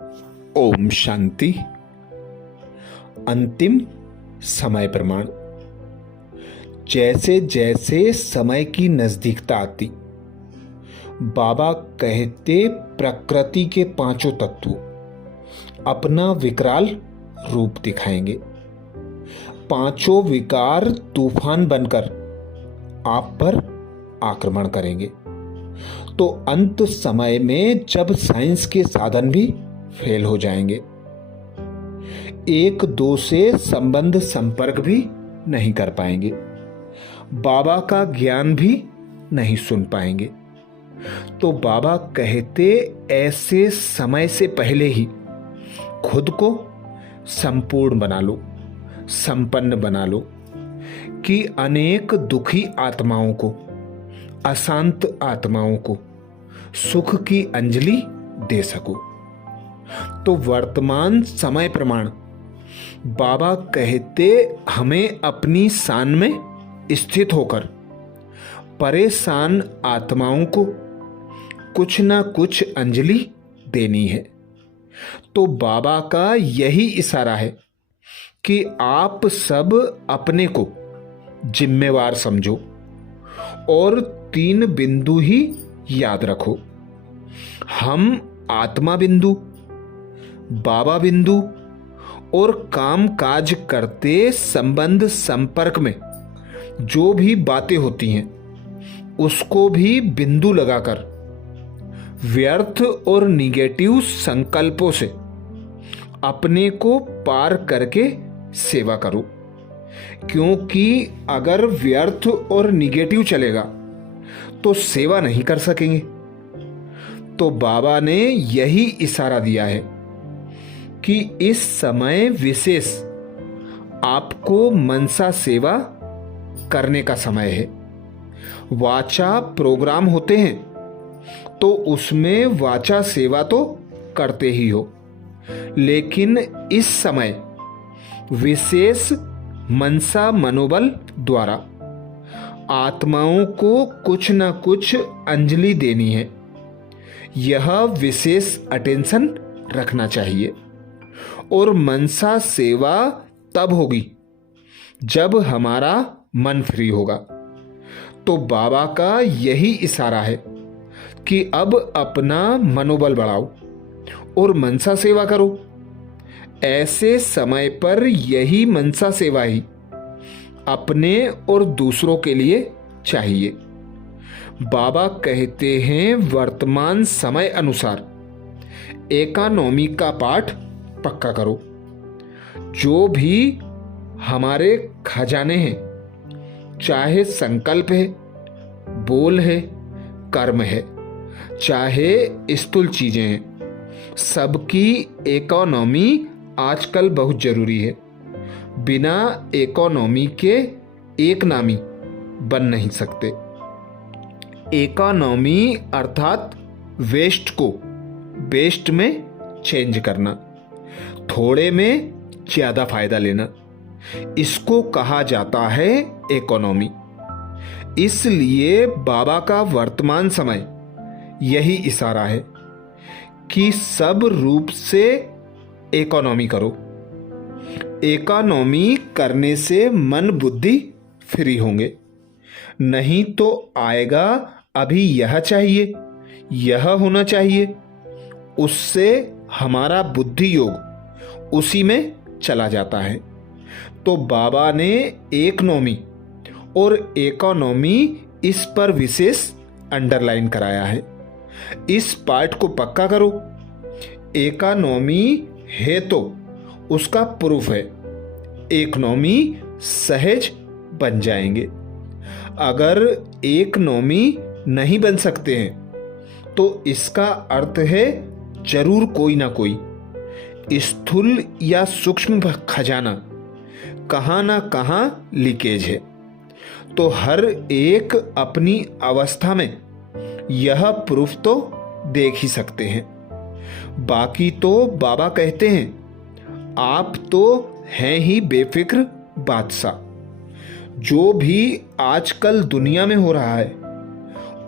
ओम शांति। अंतिम समय प्रमाण। जैसे जैसे समय की नजदीकता आती, बाबा कहते प्रकृति के पांचों तत्व अपना विकराल रूप दिखाएंगे। पांचों विकार तूफान बनकर आप पर आक्रमण करेंगे। तो अंत समय में जब साइंस के साधन भी फेल हो जाएंगे, एक दो से संबंध संपर्क भी नहीं कर पाएंगे, बाबा का ज्ञान भी नहीं सुन पाएंगे, तो बाबा कहते ऐसे समय से पहले ही खुद को संपूर्ण बना लो, संपन्न बना लो कि अनेक दुखी आत्माओं को, अशांत आत्माओं को सुख की अंजलि दे सको। तो वर्तमान समय प्रमाण बाबा कहते हमें अपनी शान में स्थित होकर परेशान आत्माओं को कुछ ना कुछ अंजलि देनी है। तो बाबा का यही इशारा है कि आप सब अपने को जिम्मेवार समझो और 3 बिंदु ही याद रखो। हम आत्मा बिंदु, बाबा बिंदु और काम काज करते संबंध संपर्क में जो भी बातें होती हैं उसको भी बिंदु लगाकर व्यर्थ और निगेटिव संकल्पों से अपने को पार करके सेवा करो। क्योंकि अगर व्यर्थ और निगेटिव चलेगा तो सेवा नहीं कर सकेंगे। तो बाबा ने यही इशारा दिया है कि इस समय विशेष आपको मनसा सेवा करने का समय है। वाचा प्रोग्राम होते हैं तो उसमें वाचा सेवा तो करते ही हो, लेकिन इस समय विशेष मनसा मनोबल द्वारा आत्माओं को कुछ न कुछ अंजलि देनी है। यह विशेष अटेंशन रखना चाहिए और मनसा सेवा तब होगी जब हमारा मन फ्री होगा। तो बाबा का यही इशारा है कि अब अपना मनोबल बढ़ाओ और मनसा सेवा करो। ऐसे समय पर यही मनसा सेवा ही अपने और दूसरों के लिए चाहिए। बाबा कहते हैं वर्तमान समय अनुसार इकोनॉमी का पाठ पक्का करो। जो भी हमारे खजाने हैं, चाहे संकल्प है, बोल है, कर्म है, चाहे स्थूल चीजें हैं, सबकी इकोनॉमी आजकल बहुत जरूरी है। बिना इकोनॉमी के एक नामी बन नहीं सकते। इकोनॉमी अर्थात वेस्ट को बेस्ट में चेंज करना, थोड़े में ज्यादा फायदा लेना, इसको कहा जाता है इकोनॉमी। इसलिए बाबा का वर्तमान समय यही इशारा है कि सब रूप से इकोनॉमी करो। इकोनॉमी करने से मन बुद्धि फ्री होंगे, नहीं तो आएगा अभी यह चाहिए, यह होना चाहिए, उससे हमारा बुद्धि योग उसी में चला जाता है। तो बाबा ने इकोनॉमी और इकोनॉमी इस पर विशेष अंडरलाइन कराया है। इस पार्ट को पक्का करो। इकोनॉमी है तो उसका प्रूफ है, इकोनॉमी सहज बन जाएंगे। अगर इकोनॉमी नहीं बन सकते हैं तो इसका अर्थ है जरूर कोई ना कोई स्थूल या सूक्ष्म खजाना कहां ना कहां लीकेज है। तो हर एक अपनी अवस्था में यह प्रूफ तो देख ही सकते हैं। बाकी तो बाबा कहते हैं आप तो हैं ही बेफिक्र बादशाह। जो भी आजकल दुनिया में हो रहा है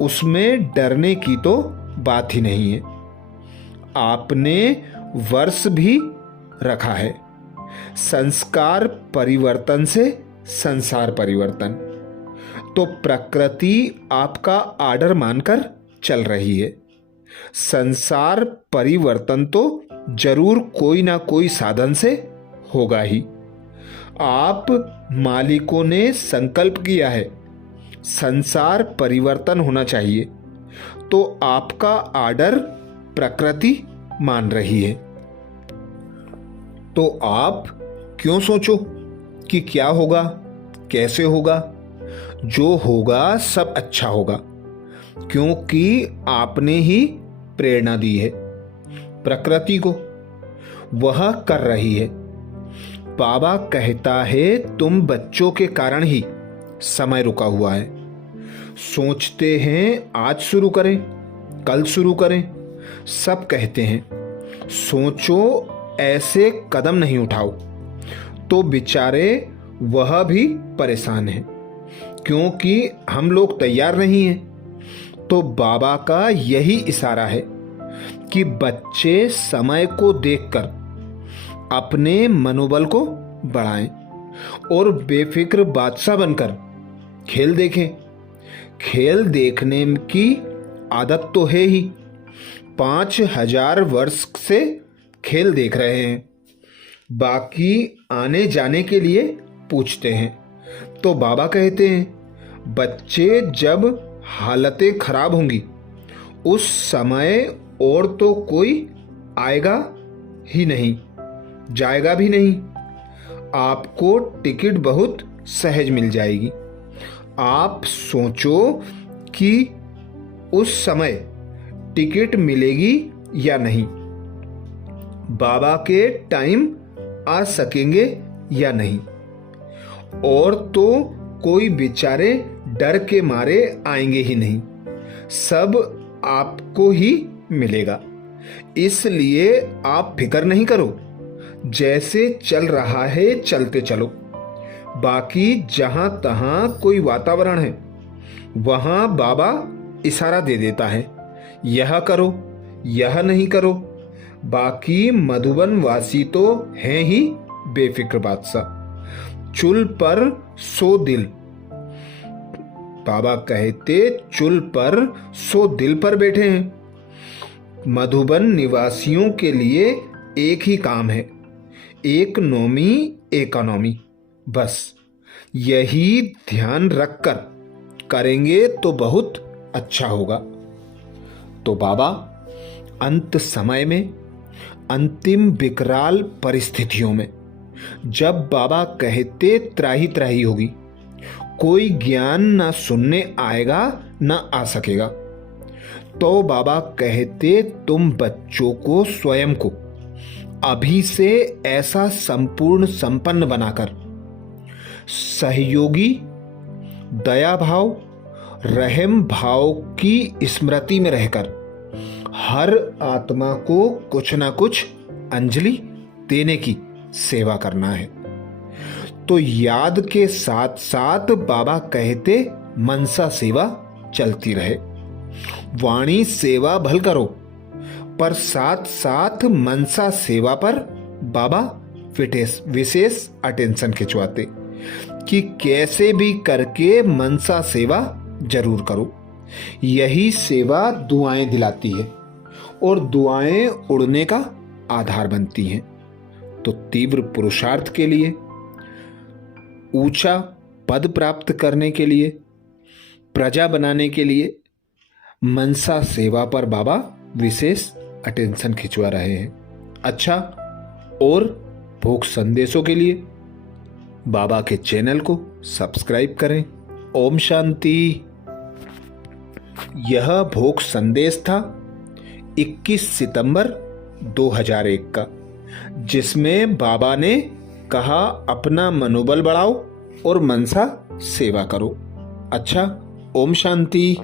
उसमें डरने की तो बात ही नहीं है। आपने वर्ष भी रखा है। संस्कार परिवर्तन से संसार परिवर्तन। तो प्रकृति आपका आर्डर मानकर चल रही है। संसार परिवर्तन तो जरूर कोई ना कोई साधन से होगा ही। आप मालिकों ने संकल्प किया है संसार परिवर्तन होना चाहिए, तो आपका आर्डर प्रकृति मान रही है। तो आप क्यों सोचो कि क्या होगा, कैसे होगा। जो होगा सब अच्छा होगा, क्योंकि आपने ही प्रेरणा दी है प्रकृति को, वह कर रही है। बाबा कहता है तुम बच्चों के कारण ही समय रुका हुआ है। सोचते हैं आज शुरू करें, कल शुरू करें, सब कहते हैं सोचो, ऐसे कदम नहीं उठाओ, तो बेचारे वह भी परेशान हैं, क्योंकि हम लोग तैयार नहीं हैं। तो बाबा का यही इशारा है कि बच्चे समय को देखकर अपने मनोबल को बढ़ाएं और बेफिक्र बादशाह बनकर खेल देखें। खेल देखने की आदत तो है ही, 5000 वर्ष से खेल देख रहे हैं, बाकी आने जाने के लिए पूछते हैं। तो बाबा कहते हैं बच्चे जब हालतें खराब होंगी उस समय और तो कोई आएगा ही नहीं, जाएगा भी नहीं। आपको टिकट बहुत सहज मिल जाएगी। आप सोचो कि उस समय टिकट मिलेगी या नहीं, बाबा के टाइम आ सकेंगे या नहीं। और तो कोई बेचारे डर के मारे आएंगे ही नहीं, सब आपको ही मिलेगा। इसलिए आप फिक्र नहीं करो, जैसे चल रहा है चलते चलो। बाकी जहां तहां कोई वातावरण है वहां बाबा इशारा दे देता है, यह करो, यह नहीं करो। बाकी मधुबन वासी तो हैं ही बेफिक्र बादशाह। चुल पर सो दिल, बाबा कहते चुल पर सो दिल पर बैठे हैं। मधुबन निवासियों के लिए एक ही काम है, इकोनॉमी इकोनॉमी, बस यही ध्यान रखकर करेंगे तो बहुत अच्छा होगा। तो बाबा अंत समय में, अंतिम विकराल परिस्थितियों में, जब बाबा कहते त्राही त्राही होगी, कोई ज्ञान ना सुनने आएगा ना आ सकेगा, तो बाबा कहते तुम बच्चों को स्वयं को अभी से ऐसा संपूर्ण संपन्न बनाकर सहयोगी, दया भाव, रहम भाव की स्मृति में रहकर हर आत्मा को कुछ ना कुछ अंजलि देने की सेवा करना है। तो याद के साथ साथ बाबा कहते मनसा सेवा चलती रहे। वाणी सेवा भल करो, पर साथ साथ मनसा सेवा पर बाबा विशेष अटेंशन खिंचवाते कि कैसे भी करके मनसा सेवा जरूर करो। यही सेवा दुआएं दिलाती है और दुआएं उड़ने का आधार बनती हैं। तो तीव्र पुरुषार्थ के लिए, ऊंचा पद प्राप्त करने के लिए, प्रजा बनाने के लिए मनसा सेवा पर बाबा विशेष अटेंशन खिंचवा रहे हैं। अच्छा, और भोग संदेशों के लिए बाबा के चैनल को सब्सक्राइब करें। ओम शांति। यह भोग संदेश था 21 सितंबर 2001 का, जिसमें बाबा ने कहा अपना मनोबल बढ़ाओ और मनसा सेवा करो। अच्छा, ओम शांति।